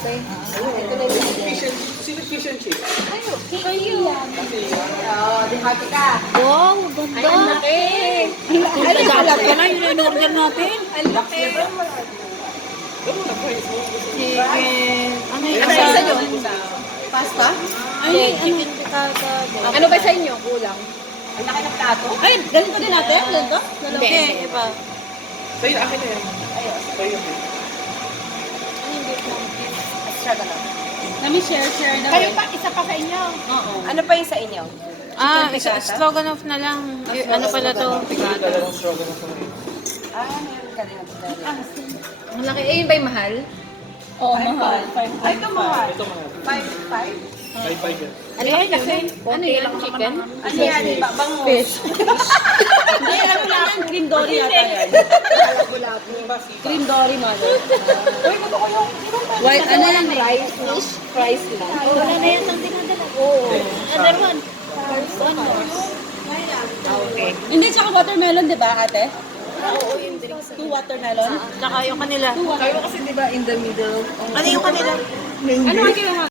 ate. Ito na yung Fish and chips. Ayo, thank you. Oh, di happy ka. Wow, ganda. Ay, ang laki. Ang dapat ka na, yun yung order natin. Ang laki. Chicken. Ano yung Ano isa nyo? Pasta? Ay, chicken piccata. Ano ba sa inyo? Kulang. Ang laki ng plato. Ay, ganito din natin? Ganito? Hindi. Iba. Sa'yo, akin na yan. Ayun. Sa'yo. Extra ka lang. Kami share daw. Kayo pa, isa pa sa inyo. Oo. Ano pa yung sa inyo? Stroganoff na lang. Ano pala to? Dalawang stroganoff na yun. Meron ka din. Ang laki. Eh, yun ba yung mahal? Oo, mahal. Ay, ito mahal. Ito mga 5-5? 5 yan. Ano yan? Ano yan? Chicken? Ano yan? Bango. Fish. Hindi, alam ko lang. Cream dory yata yan. Cream dory, mother. Uy, gusto ko yung... White, ano yan? Rice, fish, fries lang. Wala na yan ang dinadala. Oo. Other one. One more. Okay. Hindi, tsaka watermelon, di ba, ate? Oo, yung drinks. 2 watermelon? Tsaka yung kanila. Kayo kasi di ba in the middle? Ano yung kanila? Ano ang kailangan?